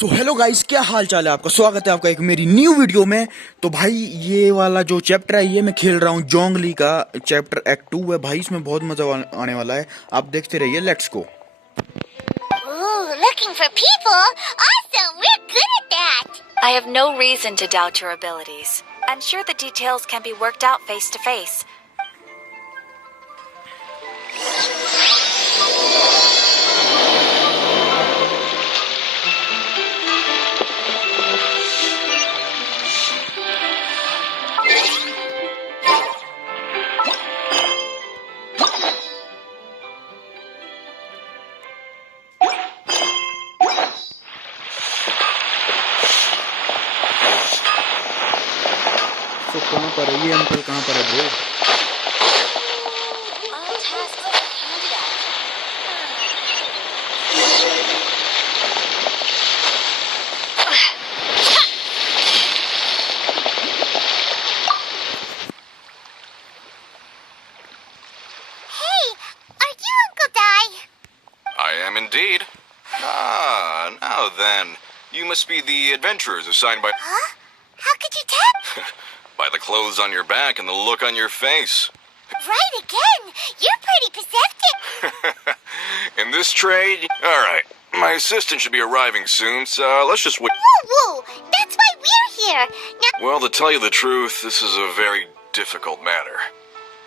तो hello guys, क्या हाल चाल है आपका। स्वागत है आपका एक मेरी न्यू वीडियो में। तो भाई ये वाला जो चैप्टर है ये मैं खेल रहा हूँ जोंगली का चैप्टर एक्ट 2 है भाई। इसमें बहुत मजा आने वाला है, आप देखते रहिए। Let's go. Ooh, looking for people? Awesome! We're good at that! I have no reason to doubt your abilities. I'm sure the details can be worked out face to face. तो कहाँ पर है ये अंकल, कहाँ पर है bro? All tasks are handed out. Hey, are you Uncle Di? I am indeed. Ah, now then. You must be the adventurers assigned by... Huh? How could you tell? by the clothes on your back and the look on your face. Right again! You're pretty perceptive. In this trade... Alright, my assistant should be arriving soon, so let's just wait. Woo-woo! That's why we're here! Now, Well, to tell you the truth, this is a very difficult matter.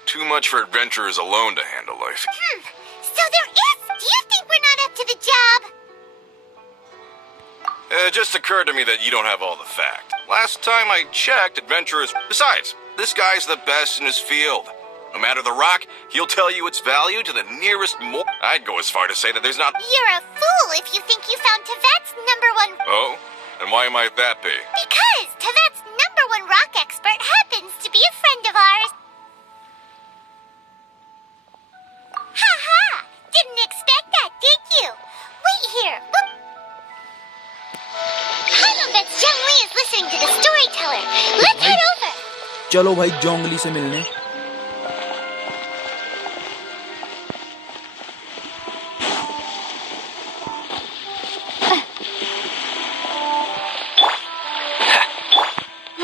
Too much for adventurers alone to handle life. So there is... Do you think we're not up to the job? It just occurred to me that you don't have all the facts. Last time I checked, adventurers... Besides, this guy's the best in his field. No matter the rock, he'll tell you its value to the nearest mo... I'd go as far to say that there's not... You're a fool if you think you found Tevet's #1... Oh? And why might that be? Because Tevet's #1 rock expert happens to be a friend of ours. Ha ha! Didn't expect that, did you? Wait here. Hymanbet's Zhongli is listening to the storyteller. Let's head over. चलो भाई जोंगली से मिलने।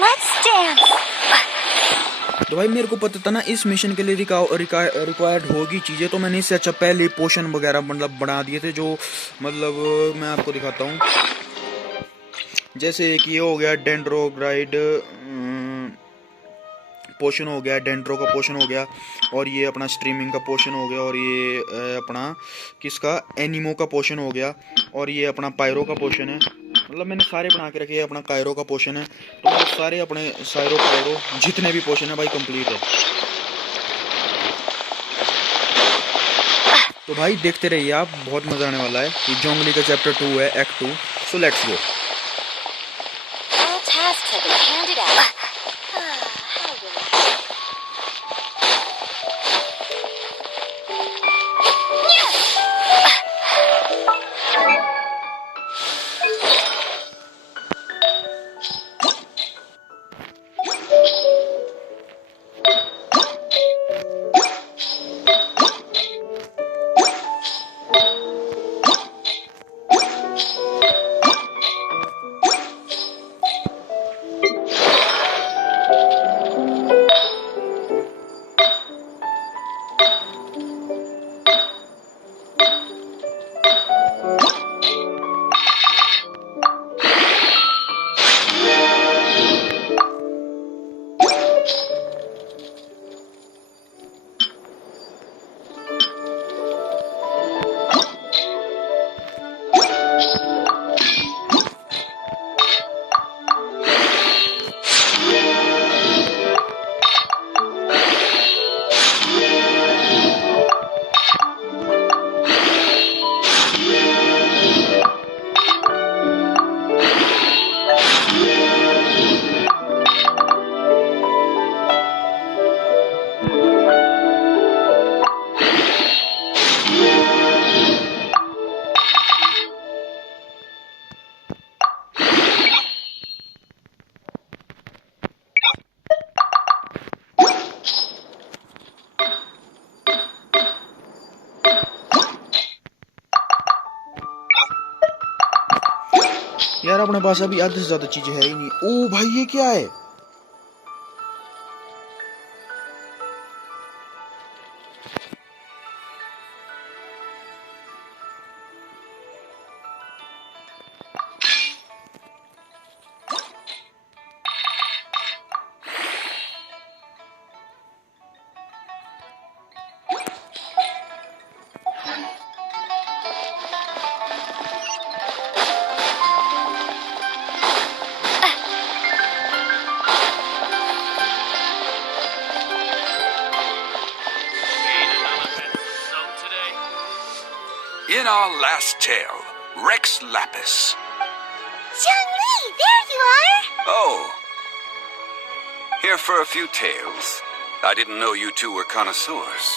Let's dance. तो भाई मेरे को पता था ना इस मिशन के लिए रिक्वायर्ड होगी चीजें, तो मैंने इससे अच्छा पहले पोशन वगैरह मतलब बना दिए थे, जो मतलब मैं आपको दिखाता हूँ। जैसे कि ये हो गया डेंड्रोग्राइड पोशन हो गया, डेंड्रो का पोशन हो गया, और ये अपना स्ट्रीमिंग का पोशन हो गया, और ये अपना किसका एनिमो का पोशन हो गया, और ये अपना पायरो का पोशन है। मतलब मैंने सारे बना के रखे हैं। अपना कायरो का पोशन है, तो मतलब सारे अपने सायरो पायरो जितने भी पोशन है भाई कंप्लीट है। तो भाई देखते रहिए आप, बहुत मजा आने वाला है। ये जोंगली का चैप्टर 2 है, act 2। So let's go. All tasks have been handed out. यार अपने पास अभी आधे से ज्यादा चीजें है ही नहीं। ओ भाई ये क्या है? In our last tale, Rex Lapis. Zhongli, there you are! Oh. Here for a few tales. I didn't know you two were connoisseurs.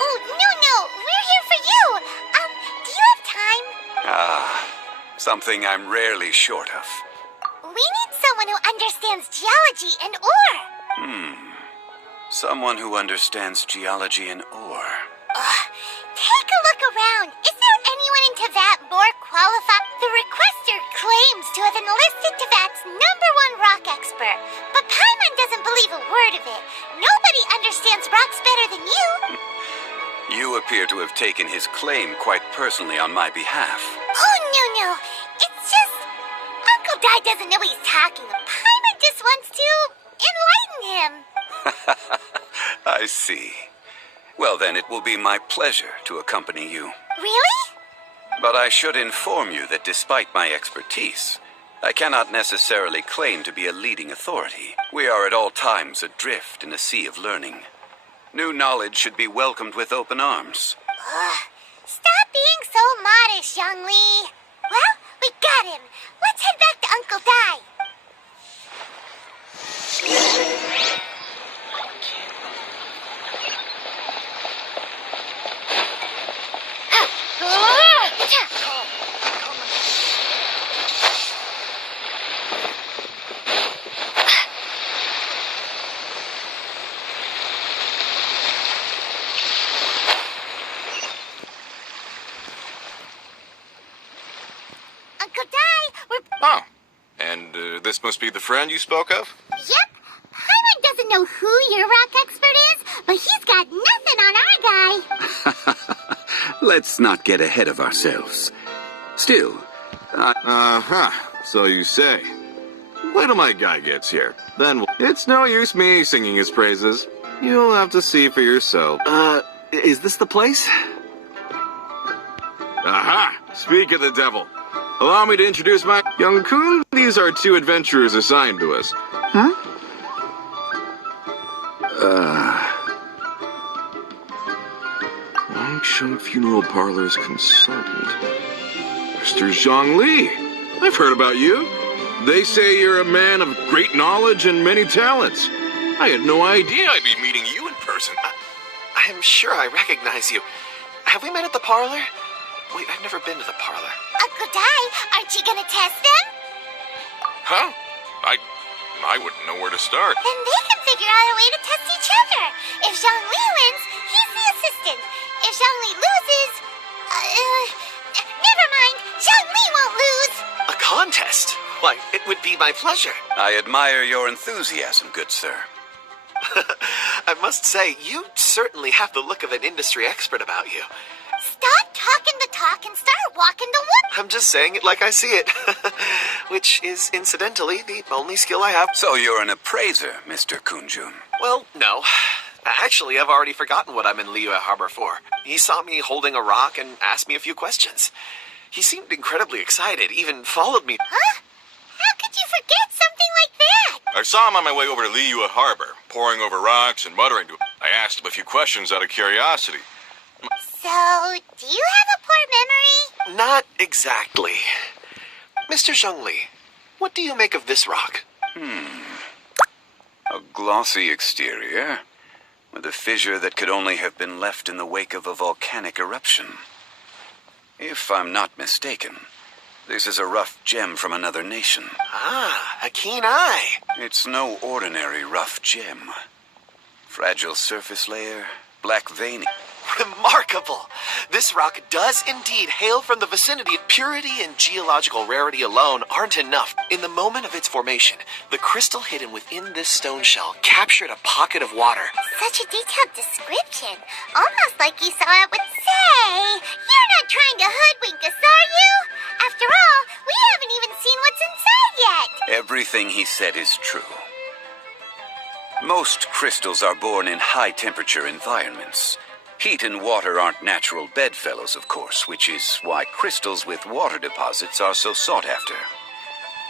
Oh, no, we're here for you! Do you have time? Ah, something I'm rarely short of. We need someone who understands geology and ore. Someone who understands geology and ore. Take a look around. Is there anyone in Teyvat more qualified? The requester claims to have enlisted Teyvat's #1 rock expert, but Paimon doesn't believe a word of it. Nobody understands rocks better than you. You appear to have taken his claim quite personally on my behalf. Oh, no. It's just... Uncle Dai doesn't know what he's talking about. Paimon just wants to enlighten him. I see. Well, then it will be my pleasure to accompany you. Really? But I should inform you that despite my expertise, I cannot necessarily claim to be a leading authority. We are at all times adrift in a sea of learning. New knowledge should be welcomed with open arms. Stop being so modest, Zhongli. Well, we got him. Let's head back to Uncle Dai. Uncle Dai, we're... Oh. And this must be the friend you spoke of? Yep. Paimon doesn't know who your rock expert is, but he's got nothing on our guy. Let's not get ahead of ourselves. Still, Uh-huh. So you say. Wait till my guy gets here. Then it's no use me singing his praises. You'll have to see for yourself. is this the place? Aha! Speak of the devil. Allow me to introduce my young Kun. These are 2 adventurers assigned to us. Huh? Longsheng Funeral Parlor's consultant. Mr. Zhongli. I've heard about you. They say you're a man of great knowledge and many talents. I had no idea I'd be meeting you in person. I'm sure I recognize you. Have we met at the parlor? Wait, I've never been to the parlor. Uncle Dai, aren't you gonna test them? Huh? I wouldn't know where to start. Then they can figure out a way to test each other. If Zhongli wins, he's the assistant. If Zhongli loses... never mind. Zhongli won't lose. A contest? Why, it would be my pleasure. I admire your enthusiasm, good sir. I must say, you certainly have the look of an industry expert about you. Stop talking the talk and start walking the walk. I'm just saying it like I see it. Which is, incidentally, the only skill I have. So you're an appraiser, Mr. Kunjun. Well, no. Actually, I've already forgotten what I'm in Liyue Harbor for. He saw me holding a rock and asked me a few questions. He seemed incredibly excited, even followed me. Huh? How could you forget something like that? I saw him on my way over to Liyue Harbor, poring over rocks and muttering to him. I asked him a few questions out of curiosity. So, do you have a poor memory? Not exactly. Mr. Zhongli, what do you make of this rock? A glossy exterior, with a fissure that could only have been left in the wake of a volcanic eruption. If I'm not mistaken, this is a rough gem from another nation. Ah, a keen eye. It's no ordinary rough gem. Fragile surface layer, black veining. Remarkable! This rock does indeed hail from the vicinity. Purity and geological rarity alone aren't enough. In the moment of its formation, the crystal hidden within this stone shell captured a pocket of water. Such a detailed description. Almost like you saw it with say. You're not trying to hoodwink us, are you? After all, we haven't even seen what's inside yet. Everything he said is true. Most crystals are born in high-temperature environments. Heat and water aren't natural bedfellows, of course, which is why crystals with water deposits are so sought after.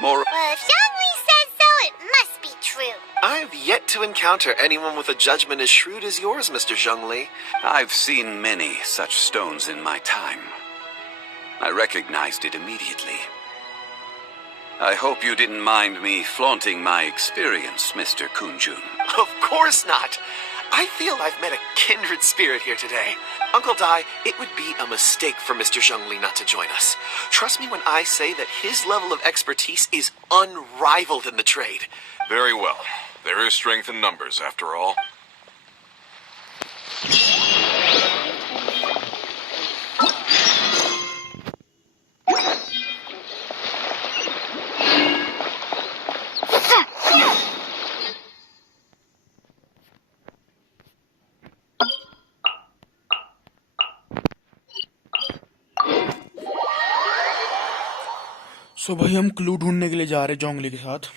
More. Well, if Zhongli says so, it must be true. I've yet to encounter anyone with a judgment as shrewd as yours, Mr. Zhongli. I've seen many such stones in my time. I recognized it immediately. I hope you didn't mind me flaunting my experience, Mr. Kunjun. Of course not. I feel I've met a kindred spirit here today. Uncle Dai, it would be a mistake for Mr. Zhongli not to join us. Trust me when I say that his level of expertise is unrivaled in the trade. Very well. There is strength in numbers, after all. सो भाई हम clue ढूंढने के लिए जा रहे हैं जोंगली के साथ।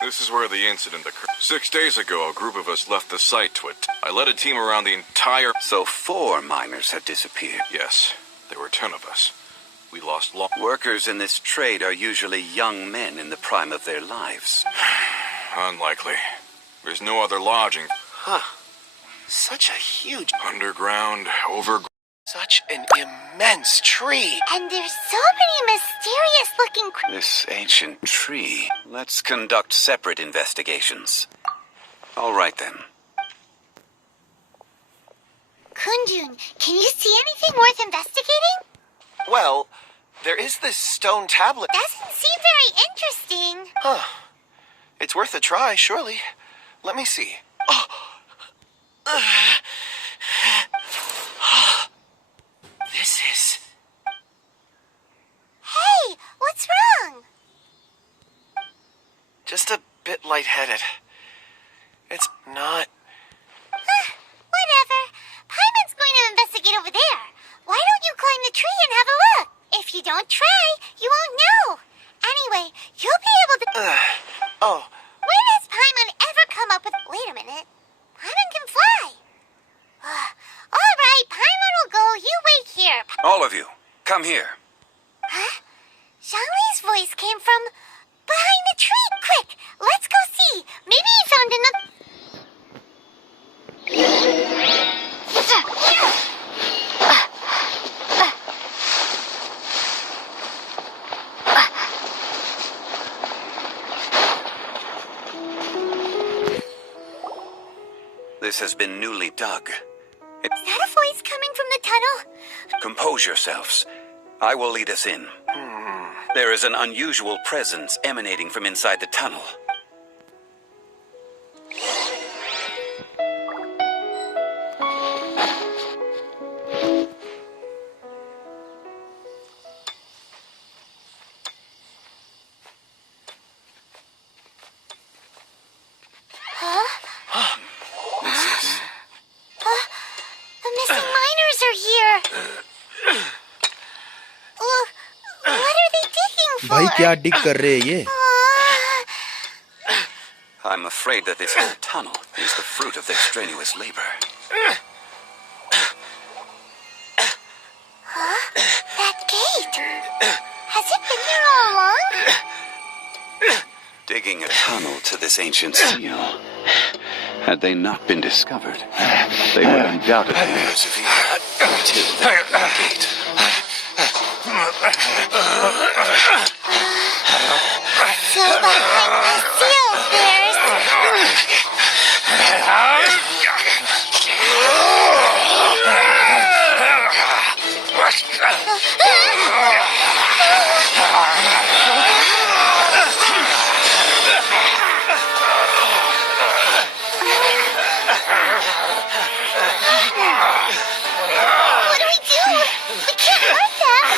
This is where the incident occurred. 6 days ago, a group of us left the site to it. I led a team around the entire... So 4 miners have disappeared. Yes, there were 10 of us. We lost long... Workers in this trade are usually young men in the prime of their lives. Unlikely. There's no other lodging. Huh. Such a huge... Underground, over... Such an immense tree. And there's so many mysterious looking... This ancient tree. Let's conduct separate investigations. All right then. Kunjun, can you see anything worth investigating? Well, there is this stone tablet. Doesn't seem very interesting. Huh. It's worth a try, surely. Let me see. Oh. This is... Hey, what's wrong? just a bit lightheaded. It's not... Whatever. Paimon's going to investigate over there. Why don't you climb the tree and have a look? If you don't try, you won't know. Anyway, you'll be able to... Oh. When has Paimon ever come up with... Wait a minute. Paimon can fly. All right, Paimon will go. You wait here. All of you, come here. Huh? Zhongli's voice came from behind the tree. Quick, let's go see. Maybe he found another... This has been newly dug. Is that a voice coming from the tunnel? Compose yourselves. I will lead us in. There is an unusual presence emanating from inside the tunnel. The missing miners are here. What are they digging for? भाई क्या डिग कर रहे हैं ये? I'm afraid that this whole tunnel is the fruit of their strenuous labor. That gate. Has it been here all along? Digging a tunnel to this ancient seal. Had they not been discovered, they would undoubtedly persevere until the gate. So behind the seal, there's... What do we do? We can't hurt them.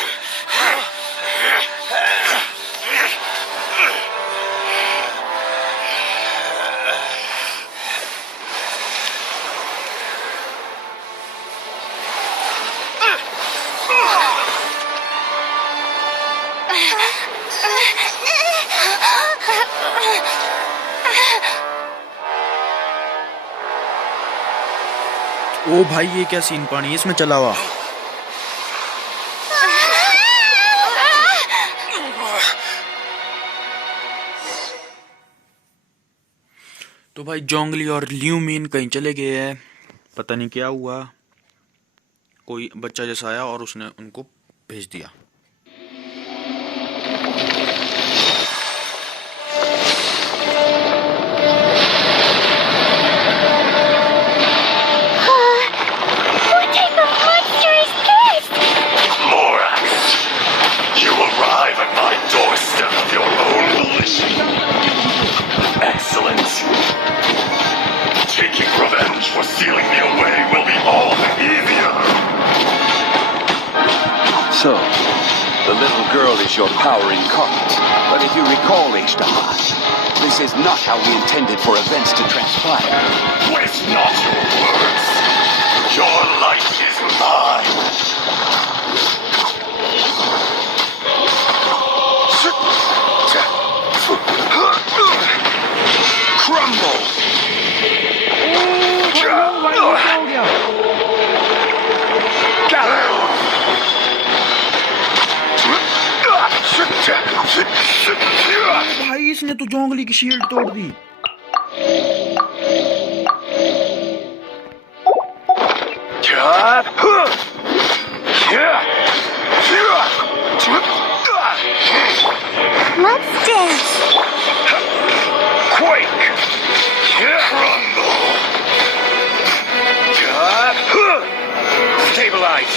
ओ भाई ये क्या scene, पानी इसमें चला हुआ। तो भाई जोंगली और ल्यूमिन कहीं चले गए हैं, पता नहीं क्या हुआ। कोई बच्चा जैसा आया और उसने उनको भेज दिया। For sealing me away will be all the easier. So, the little girl is your power incarnate. But if you recall, Ishtahan, this is not how we intended for events to transpire. Waste not your words. Your life is mine. Crumble. भाई इसने तो जोंगली की shield तोड़ दी। Let's dance. Quake. Crumble. Stabilize!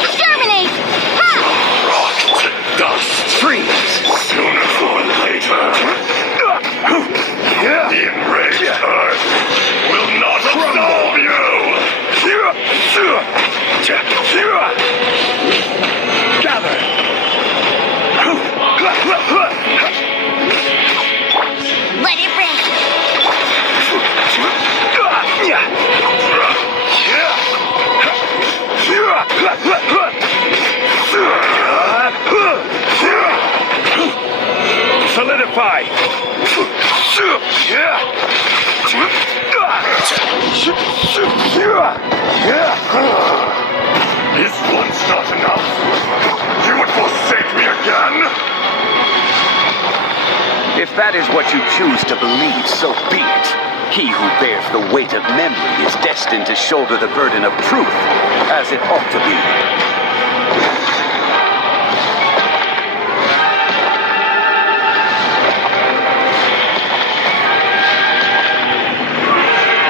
Exterminate! Rock to dust. Freeze! Sooner or later. The enraged earth will not absolve you. Gather! Let it rain. Solidify! Is once not enough? You would forsake me again? If that is what you choose to believe, so be it. He who bears the weight of memory is destined to shoulder the burden of truth, as it ought to be.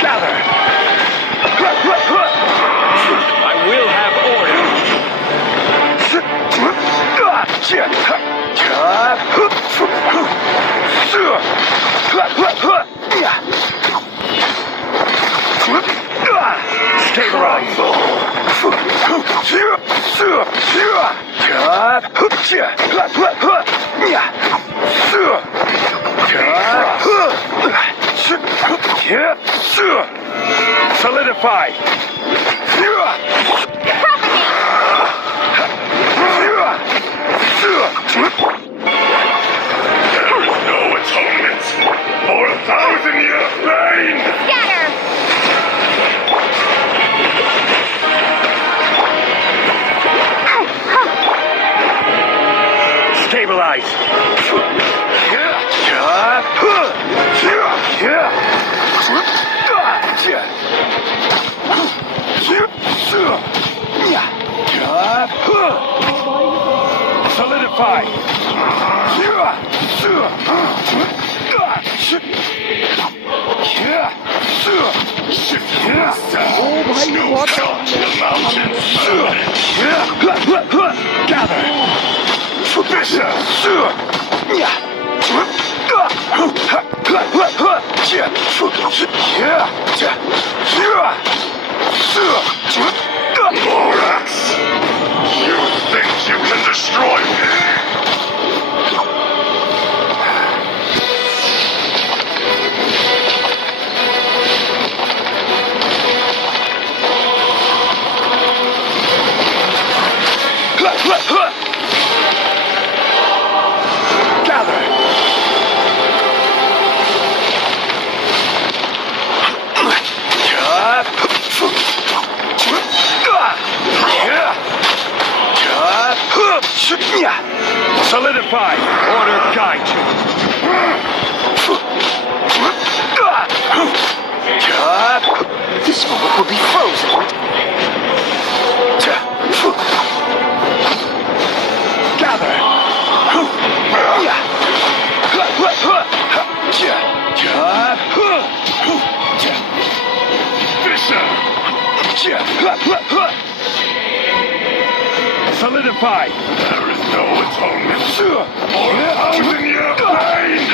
Gather! I will have order. Stabilize. Solidify. There is no atonement for 1,000 years pain. Scatter! Stabilize. Solidify. Snow count the mountains. Gather. Morax, you think you can destroy me? Solidify. Order guide you. This moment will be frozen. Gather. Fisher. Solidify. There is no atonement for 1,000 year pain.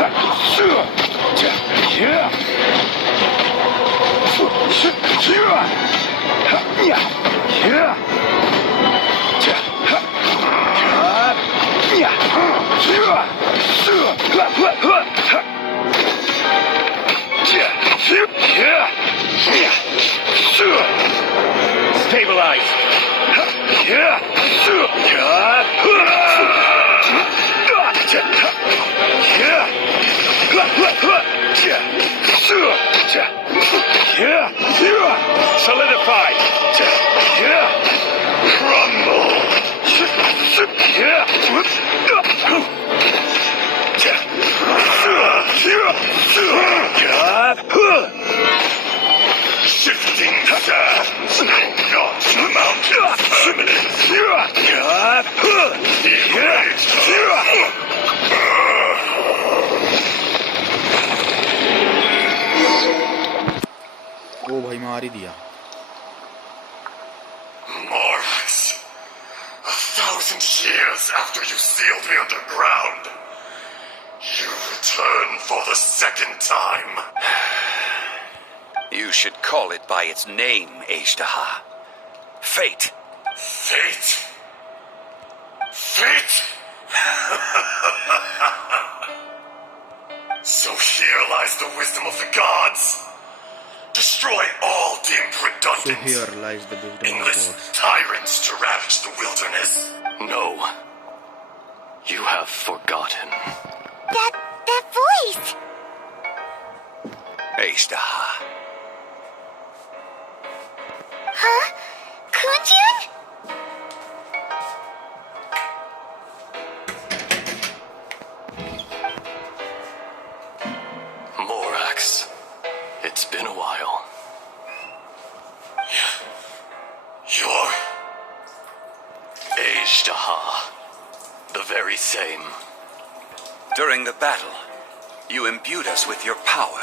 Stabilize. Solidify. Crumble. Shifting sands, not the mountain's permanence. Erased. ओ भाई मार ही दिया। Morax, 1,000 years after you sealed me underground, you return for the second time. You should call it by its name, Ashtaha. Fate. Fate? Fate? So here lies the wisdom of the gods. Destroy all dim So redundants. here lies the wisdom of Enlist gods. tyrants to ravage the wilderness. No. You have forgotten. That voice! Ashtaha. Huh? Kunjun? Morax. It's been a while. You're... Ashtaha. The very same. During the battle, you imbued us with your power.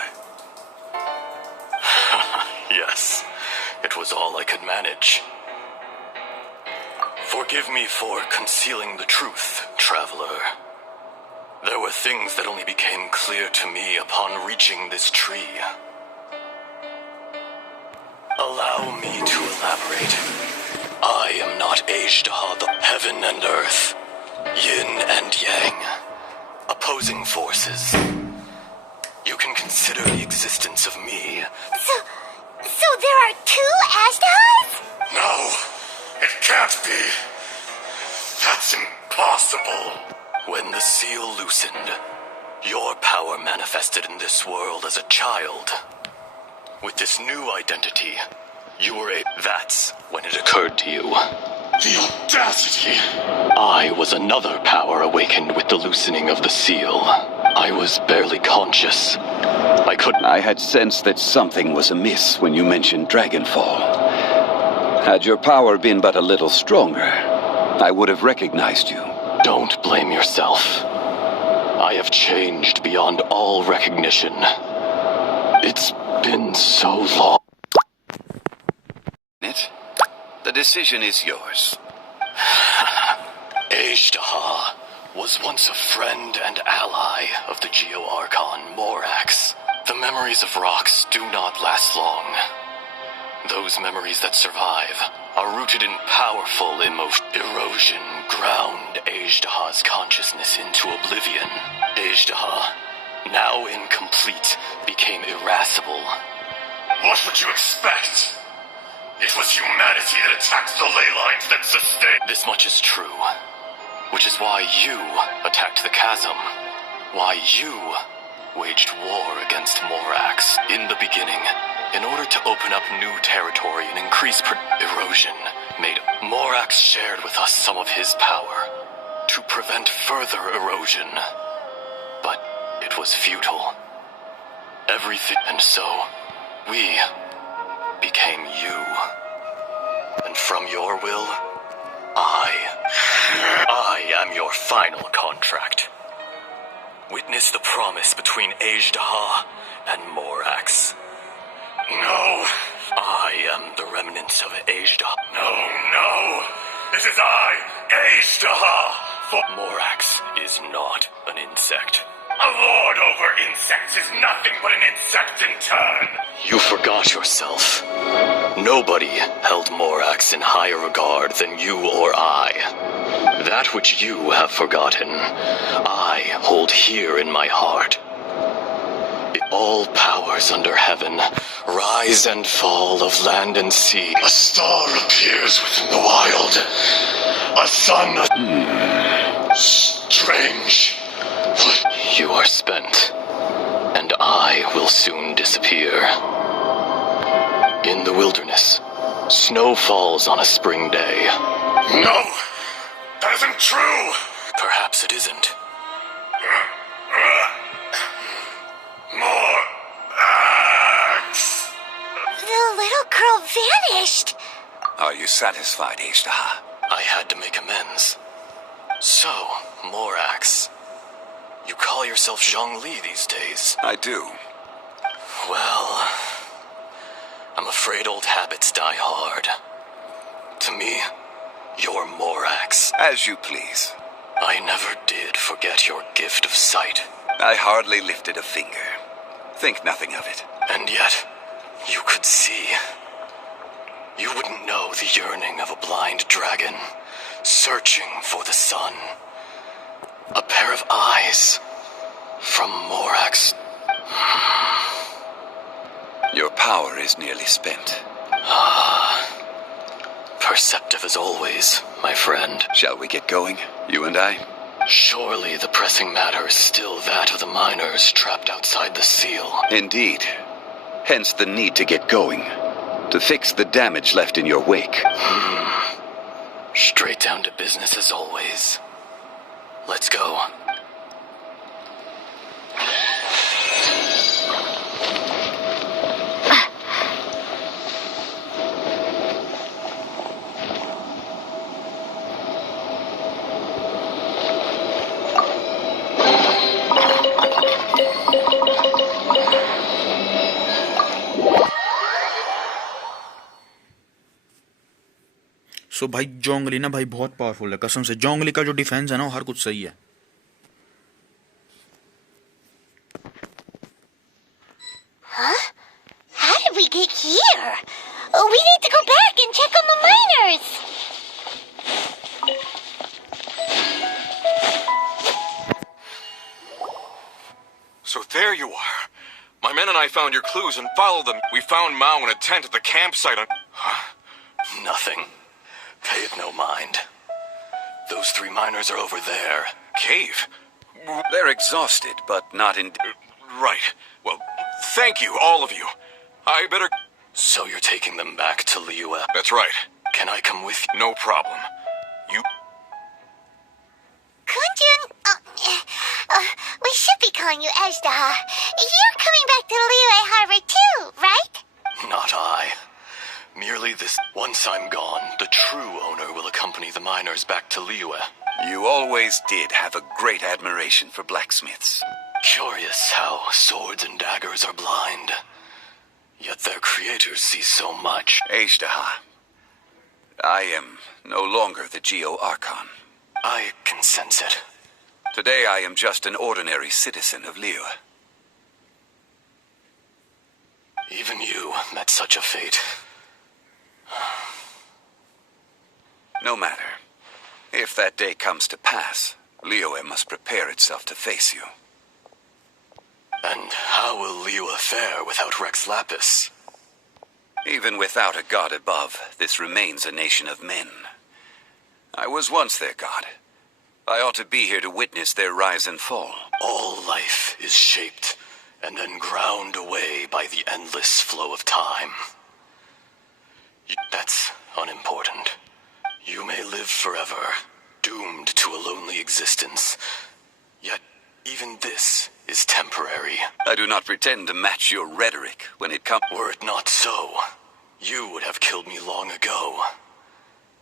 Yes. It was all I could manage. Forgive me for concealing the truth, traveler. There were things that only became clear to me upon reaching this tree. Allow me to elaborate. I am not Ashtaha, the heaven and earth, yin and yang, opposing forces. consider the existence of me. So there are two Ashdahs? No, it can't be. That's impossible. When the seal loosened, your power manifested in this world as a child. With this new identity, you were a... That's when it occurred to you. The audacity! I was another power awakened with the loosening of the seal. I was barely conscious. I had sensed that something was amiss when you mentioned Dragonfall. Had your power been but a little stronger, I would have recognized you. Don't blame yourself. I have changed beyond all recognition. It's been so long. The decision is yours. Azhdaha was once a friend and ally of the Geo-Archon Morax. The memories of rocks do not last long. Those memories that survive are rooted in powerful emotion. Erosion ground Azhdaha's consciousness into oblivion. Azhdaha, now incomplete, became irascible. What would you expect? It was humanity that attacked the ley lines that sustained... This much is true. Which is why you attacked the chasm. Why you waged war against Morax in the beginning. In order to open up new territory and increase erosion, made Morax shared with us some of his power to prevent further erosion. But it was futile. Everything, and so we became you. And from your will, I am your final contract. Witness the promise between Azhdaha and Morax. No. I am the remnants of Azhdaha. No. This is I, Azhdaha. Morax is not an insect. A lord over insects is nothing but an insect in turn. You forgot yourself. Nobody held Morax in higher regard than you or I. That which you have forgotten, I hold here in my heart. All powers under heaven, rise and fall of land and sea. A star appears within the wild. A sun. Strange. You are spent, and I will soon disappear. In the wilderness, snow falls on a spring day. No, that isn't true. Perhaps it isn't. More axe. The little girl vanished. Are you satisfied, Azhdaha? I had to make amends. So, Morax, you call yourself Zhongli these days. I do. Well, I'm afraid old habits die hard. To me, you're Morax. As you please. I never did forget your gift of sight. I hardly lifted a finger. Think nothing of it. And yet, you could see. You wouldn't know the yearning of a blind dragon, searching for the sun. A pair of eyes from Morax. Your power is nearly spent. Perceptive as always, my friend. Shall we get going, you and I? Surely the pressing matter is still that of the miners trapped outside the seal. Indeed. Hence the need to get going. To fix the damage left in your wake. Straight down to business as always. Let's go. सो भाई जोंगली ना भाई बहुत powerful है कसम से। जोंगली का जो defence है ना हर कुछ सही है। Huh? How did we get here? We need to go back and check on the miners. So there you are. My men and I found your clues and followed them. We found Mao in a tent at the campsite on... Huh? Nothing. Pay it no mind. Those 3 miners are over there. Cave? They're exhausted, but not in... Right. Well, thank you, all of you. I better... So you're taking them back to Liyue. That's right. Can I come with you? No problem. You... Kunjun, we should be calling you Ezdaha. You're coming back to Liyue Harbor too, right? Not I. Merely this. Once I'm gone, the true owner will accompany the miners back to Liyue. You always did have a great admiration for blacksmiths. Curious how swords and daggers are blind. Yet their creators see so much. Ezdaha, I am no longer the Geo Archon. I can sense it. Today I am just an ordinary citizen of Liyue. Even you met such a fate. No matter. If that day comes to pass, Liyue must prepare itself to face you. And how will Liyue fare without Rex Lapis? Even without a god above, this remains a nation of men. I was once their god. I ought to be here to witness their rise and fall. All life is shaped and then ground away by the endless flow of time. That's unimportant. You may live forever, doomed to a lonely existence. Yet, even this is temporary. I do not pretend to match your rhetoric when it comes... Were it not so, you would have killed me long ago.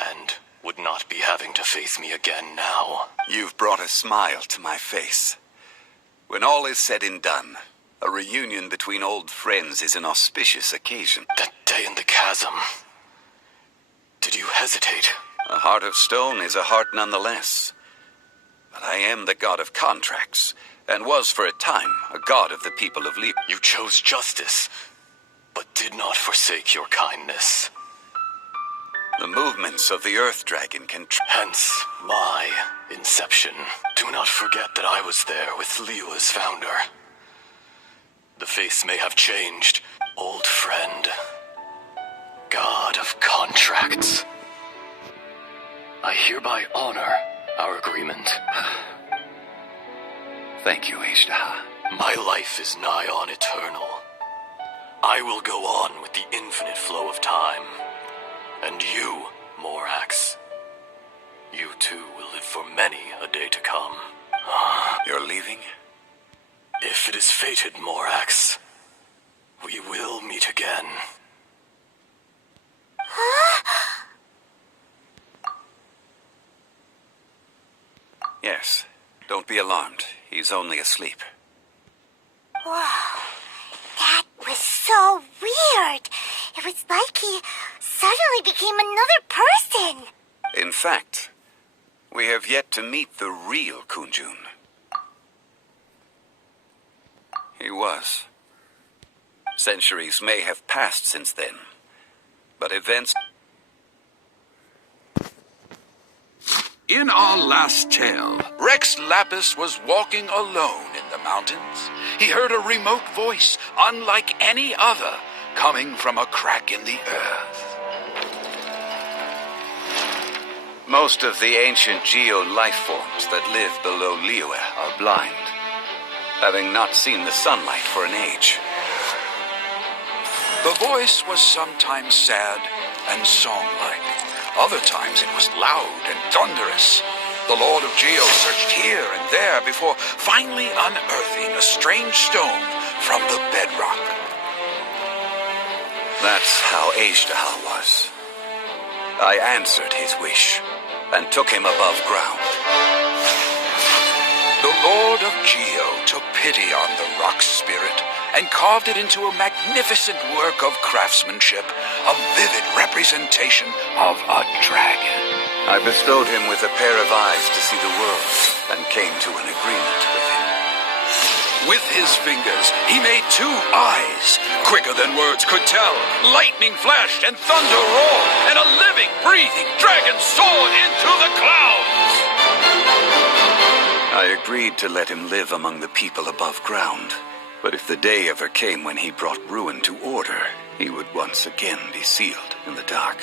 And would not be having to face me again now. You've brought a smile to my face. When all is said and done, a reunion between old friends is an auspicious occasion. That day in the chasm. Did you hesitate? A heart of stone is a heart nonetheless. But I am the god of contracts, and was for a time a god of the people of Liyue. You chose justice, but did not forsake your kindness. The movements of the Earth Dragon can... Hence, my inception. Do not forget that I was there with Liyue's founder. The face may have changed, old friend. God of contracts. I hereby honor our agreement. Thank you, Ezdaha. My life is nigh on eternal. I will go on with the infinite flow of time. And you, Morax, you too will live for many a day to come. You're leaving? If it is fated, Morax, we will meet again. Yes. Don't be alarmed. He's only asleep. Wow, that was so weird. It was like he suddenly became another person. In fact, we have yet to meet the real Kunjun. He was. Centuries may have passed since then, but events... In our last tale, Rex Lapis was walking alone in the mountains. He heard a remote voice, unlike any other, coming from a crack in the earth. Most of the ancient geo life forms that live below Liyue are blind, having not seen the sunlight for an age. The voice was sometimes sad and song-like. Other times it was loud and thunderous. The Lord of Geo searched here and there before finally unearthing a strange stone from the bedrock. That's how Ezdaha was. I answered his wish and took him above ground. The Lord of Geo took pity on the rock spirit and carved it into a magnificent work of craftsmanship, a vivid representation of a dragon. I bestowed him with a pair of eyes to see the world and came to an agreement with him. With his fingers, he made 2 eyes, quicker than words could tell. Lightning flashed and thunder roared, and a living, breathing dragon soared into the clouds. I agreed to let him live among the people above ground, But if the day ever came when he brought ruin to order, he would once again be sealed in the dark.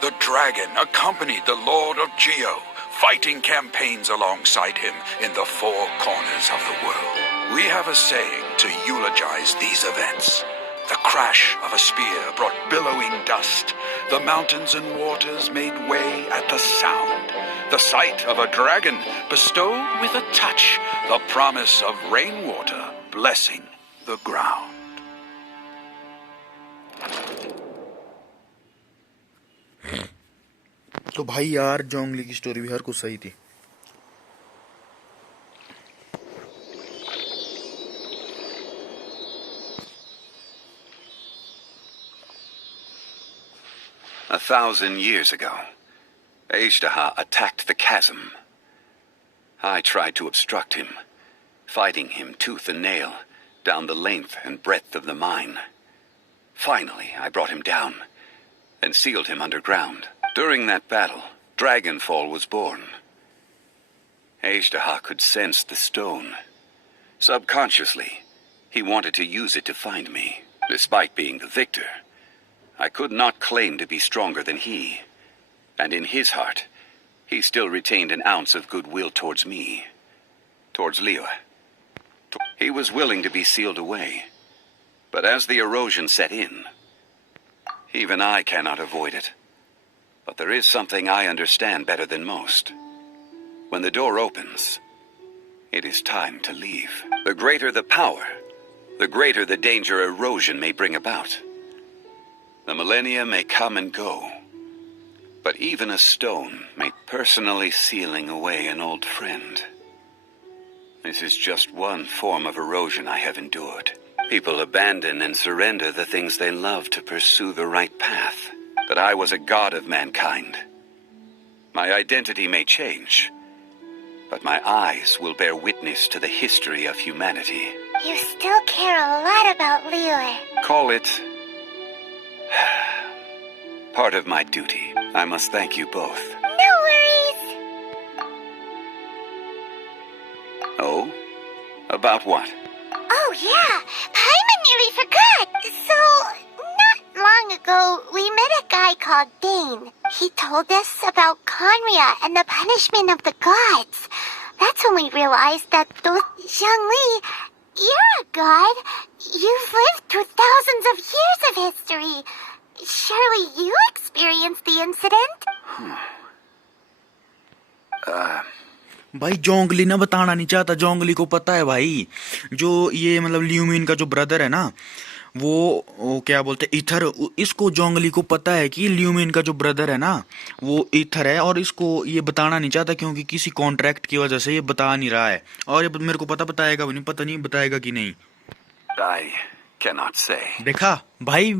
The dragon accompanied the Lord of Geo, fighting campaigns alongside him in the four corners of the world. We have a saying to eulogize these events. The crash of a spear brought billowing dust. The mountains and waters made way at the sound. The sight of a dragon bestowed with a touch the promise of rainwater blessing the ground. तो भाई यार जोंगली की story भी हर कुछ सही थी. A 1,000 years ago, Ishtaha attacked the chasm. I tried to obstruct him, fighting him tooth and nail down the length and breadth of the mine. Finally, I brought him down and sealed him underground. During that battle, Dragonfall was born. Ishtaha could sense the stone. Subconsciously, he wanted to use it to find me. Despite being the victor, I could not claim to be stronger than he. And in his heart, he still retained an ounce of goodwill towards me. Towards Liu. He was willing to be sealed away. But as the erosion set in, even I cannot avoid it. But there is something I understand better than most. When the door opens, it is time to leave. The greater the power, the greater the danger erosion may bring about. The millennia may come and go, but even a stone may personally sealing away an old friend. This is just one form of erosion I have endured. People abandon and surrender the things they love to pursue the right path. But I was a god of mankind. My identity may change, but my eyes will bear witness to the history of humanity. You still care a lot about Liu. Call it part of my duty. I must thank you both. No worries. Oh? About what? Oh, yeah. Paimon nearly forgot. So, not long ago, we met a guy called Dane. He told us about Conria and the punishment of the gods. That's when we realized that those Zhongli, you're a god. You've lived through thousands of years of history. Surely you experienced the incident? भाई जोंगली ना बताना नहीं चाहता. जोंगली को पता है भाई, जो ये मतलब ल्यूमिन का जो ब्रदर है ना, वो क्या बोलते हैं, ईथर. इसको जोंगली को पता है कि ल्यूमिन का जो ब्रदर है ना वो ईथर है, और इसको ये बताना नहीं चाहता क्योंकि किसी कॉन्ट्रैक्ट की वजह से ये बता नहीं रहा है. और ये मेरे को बताएगा नहीं, पता नहीं बताएगा कि नहीं. I cannot say. देखा भाई,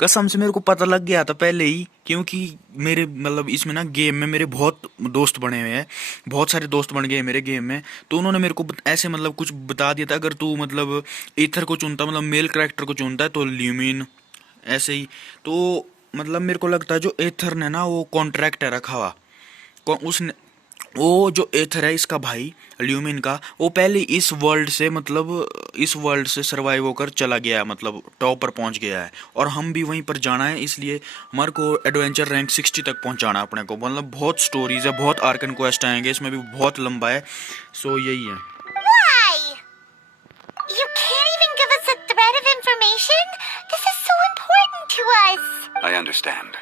कसम से मेरे को पता लग गया था पहले ही, क्योंकि मेरे मतलब इसमें ना गेम में मेरे बहुत दोस्त बने हुए हैं, बहुत सारे दोस्त बन गए मेरे गेम में. तो उन्होंने मेरे को ऐसे मतलब कुछ बता दिया था, अगर तू मतलब ईथर को चुनता, मतलब मेल कैरेक्टर को चुनता है तो ल्यूमिन ऐसे ही. तो मतलब मेरे को लगता है जो ईथर ने ना वो कॉन्ट्रैक्ट है रखा हुआ, उसने वो जो एथर है इसका भाई ल्यूमिन का, वो पहले इस वर्ल्ड से मतलब इस वर्ल्ड से सर्वाइव होकर चला गया है, मतलब टॉप पर पहुंच गया है. और हम भी वहीं पर जाना है, इसलिए हमारे को एडवेंचर रैंक 60 तक पहुंचाना है अपने को. मतलब बहुत स्टोरीज है, बहुत आर्क एंड क्वेस्ट आएंगे, इसमें भी बहुत लंबा है. सो यही है. Why? You can't even give us a thread of information? This is so important to us. I understand,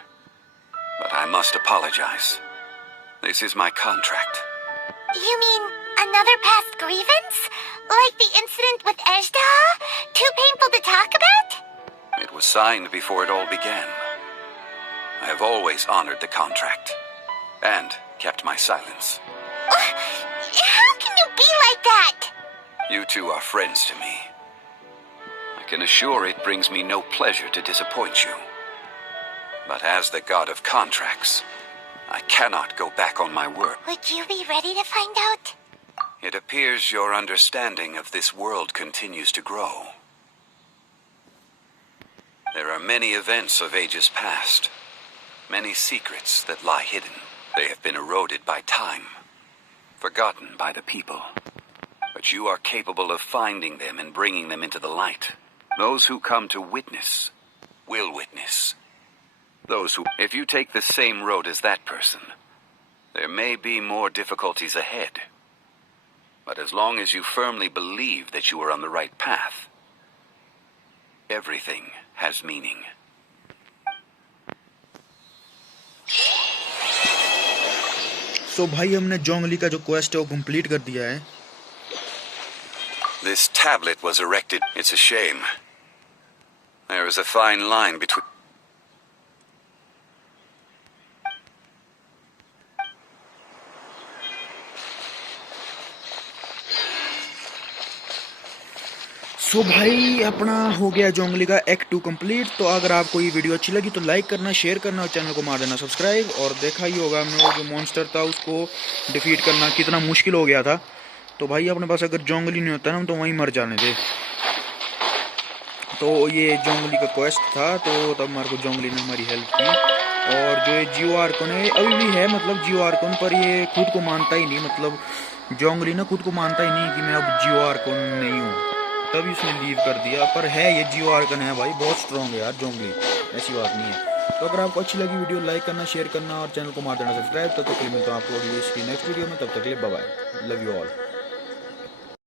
but I must apologize. This is my contract. You mean another past grievance? Like the incident with Ejda? Too painful to talk about? It was signed before it all began. I have always honored the contract and kept my silence. How can you be like that? You two are friends to me. I can assure it brings me no pleasure to disappoint you. But as the god of contracts, I cannot go back on my word. Would you be ready to find out? It appears your understanding of this world continues to grow. There are many events of ages past, many secrets that lie hidden. They have been eroded by time, forgotten by the people. but you are capable of finding them and bringing them into the light. Those who come to witness will witness. Those who, if you take the same road as that person, there may be more difficulties ahead. But as long as you firmly believe that you are on the right path, everything has meaning. सो भाई हमने जोंगली का जो quest है वो complete कर दिया है. This tablet was erected. It's a shame. There is a fine line between... सो भाई अपना हो गया जोंगली का एक्ट 2 कंप्लीट. तो अगर आपको ये वीडियो अच्छी लगी तो लाइक करना, शेयर करना और चैनल को मार देना सब्सक्राइब. और देखा ही होगा हमने वो जो मॉन्स्टर था उसको डिफीट करना कितना मुश्किल हो गया था. तो भाई अपने पास अगर जोंगली नहीं होता ना तो वहीं मर जाने थे. तो ये जोंगली का क्वेस्ट था, तो तब हमारे को जोंगली ने हमारी हेल्प की. और जो ये जियो आर्कोन है अभी भी है, मतलब जियो आर्कोन, पर ये खुद को मानता ही नहीं. मतलब जोंगली ना खुद को मानता ही नहीं कि मैं अब जियो आर्कोन नहीं हूँ, तभी उसने लीव कर दिया. पर है ये जियो आर्कन है भाई, बहुत स्ट्रॉन्ग है यार जोंगली, ऐसी बात नहीं है. तो अगर आपको अच्छी लगी वीडियो लाइक करना, शेयर करना और चैनल को मार देना सब्सक्राइब. तब तक के लिए मिलता हूँ आपको अगली इसकी नेक्स्ट वीडियो में. तब तक के लिए bye bye, love you all.